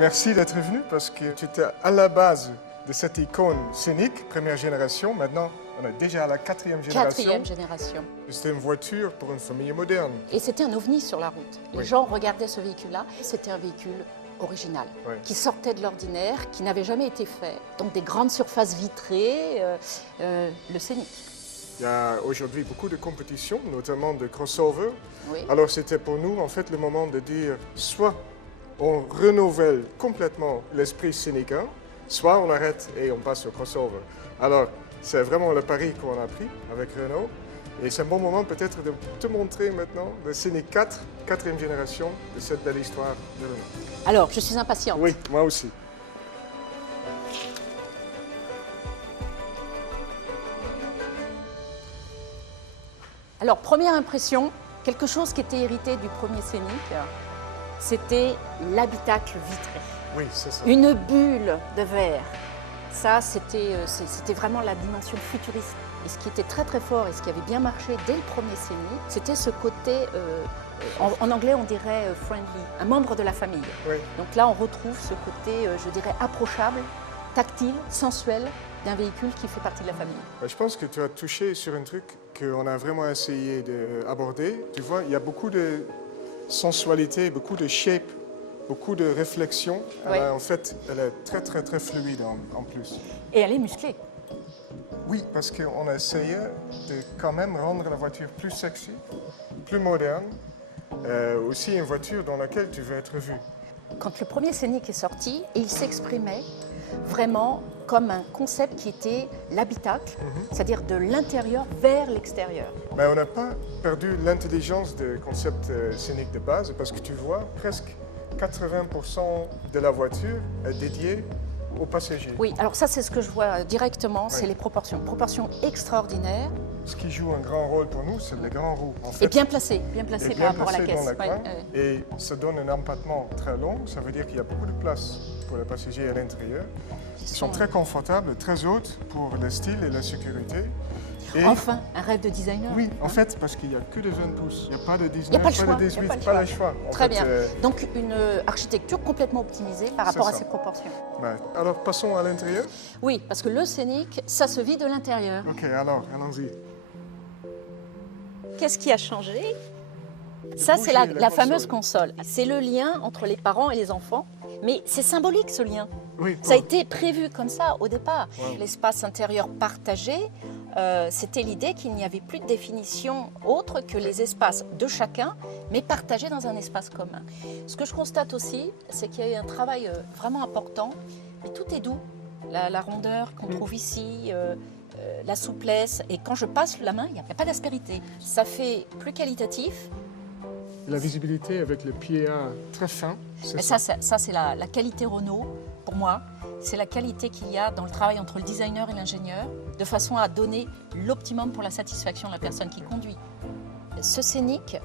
Merci d'être venu parce que tu étais à la base de cette icône scénique, première génération. Maintenant, on est déjà à la quatrième génération. Quatrième génération. C'était une voiture pour une famille moderne. Et c'était un ovni sur la route. Les gens regardaient ce véhicule-là. C'était un véhicule original, qui sortait de l'ordinaire, qui n'avait jamais été fait. Donc des grandes surfaces vitrées, le scénic. Il y a aujourd'hui beaucoup de compétitions, notamment de crossover. Oui. Alors c'était pour nous en fait le moment de dire soit on renouvelle complètement l'esprit scénique, soit on arrête et on passe au crossover. Alors c'est vraiment le pari qu'on a pris avec Renault. Et c'est un bon moment peut-être de te montrer maintenant le Scénic 4, quatrième génération de cette belle histoire de Renault. Alors, je suis impatiente. Oui, moi aussi. Alors, première impression, quelque chose qui était hérité du premier Scénic, c'était l'habitacle vitré. Oui, c'est ça. Une bulle de verre. Ça, c'était vraiment la dimension futuriste. Et ce qui était très très fort et ce qui avait bien marché dès le premier Scénic, c'était ce côté, en anglais on dirait friendly, un membre de la famille. Oui. Donc là on retrouve ce côté, je dirais, approchable, tactile, sensuel d'un véhicule qui fait partie de la famille. Je pense que tu as touché sur un truc qu'on a vraiment essayé d'aborder. Tu vois, il y a beaucoup de sensualité, beaucoup de shape, beaucoup de réflexion. Oui. En fait, elle est très très très fluide en plus. Et elle est musclée. Oui, parce qu'on a essayé de quand même rendre la voiture plus sexy, plus moderne, aussi une voiture dans laquelle tu veux être vu. Quand le premier Scénic est sorti, il s'exprimait vraiment comme un concept qui était l'habitacle, c'est-à-dire de l'intérieur vers l'extérieur. Mais on n'a pas perdu l'intelligence du concept scénique de base, parce que tu vois, presque 80% de la voiture est dédiée aux passagers. Oui, alors ça c'est ce que je vois directement, c'est les proportions. Proportions extraordinaires. Ce qui joue un grand rôle pour nous, c'est les grands roues. En fait, Et bien placé par rapport à la dans caisse. la coin, et ça donne un empattement très long, ça veut dire qu'il y a beaucoup de place pour les passagers à l'intérieur. Ils sont très confortables, très hautes pour le style et la sécurité. Et enfin, un rêve de designer. oui, en fait, parce qu'il n'y a que de 20 pouces. Il n'y a pas de 19, Il n'y a pas le choix. de 18, pas le choix. Très bien. Donc une architecture complètement optimisée par rapport à ses proportions. Ben, alors passons à l'intérieur. Oui, parce que le Scénic, ça se vit de l'intérieur. Ok, alors, allons-y. Qu'est-ce qui a changé? Ça, c'est la fameuse console. C'est le lien entre les parents et les enfants. Mais c'est symbolique, ce lien. Oui, ça a été prévu comme ça au départ. Wow. L'espace intérieur partagé, c'était l'idée qu'il n'y avait plus de définition autre que les espaces de chacun, mais partagés dans un espace commun. Ce que je constate aussi, c'est qu'il y a eu un travail vraiment important, mais tout est doux. La rondeur qu'on trouve ici, la souplesse, et quand je passe la main, il n'y a pas d'aspérité. Ça fait plus qualitatif. La visibilité avec le PIA très fin. Ça c'est la qualité Renault, pour moi. C'est la qualité qu'il y a dans le travail entre le designer et l'ingénieur, de façon à donner l'optimum pour la satisfaction de la personne qui conduit. Ce Scénic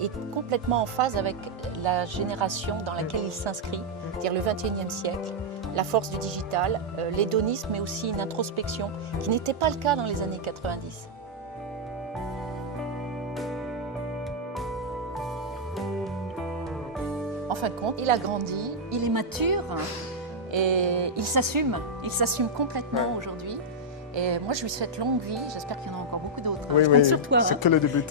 est complètement en phase avec la génération dans laquelle il s'inscrit, c'est-à-dire le 21e siècle, la force du digital, l'hédonisme, mais aussi une introspection, qui n'était pas le cas dans les années 90. En fin de compte, il a grandi, il est mature et il s'assume complètement aujourd'hui. Et moi, je lui souhaite longue vie, j'espère qu'il y en a encore beaucoup d'autres. Oui, oui, sur toi, c'est que le début.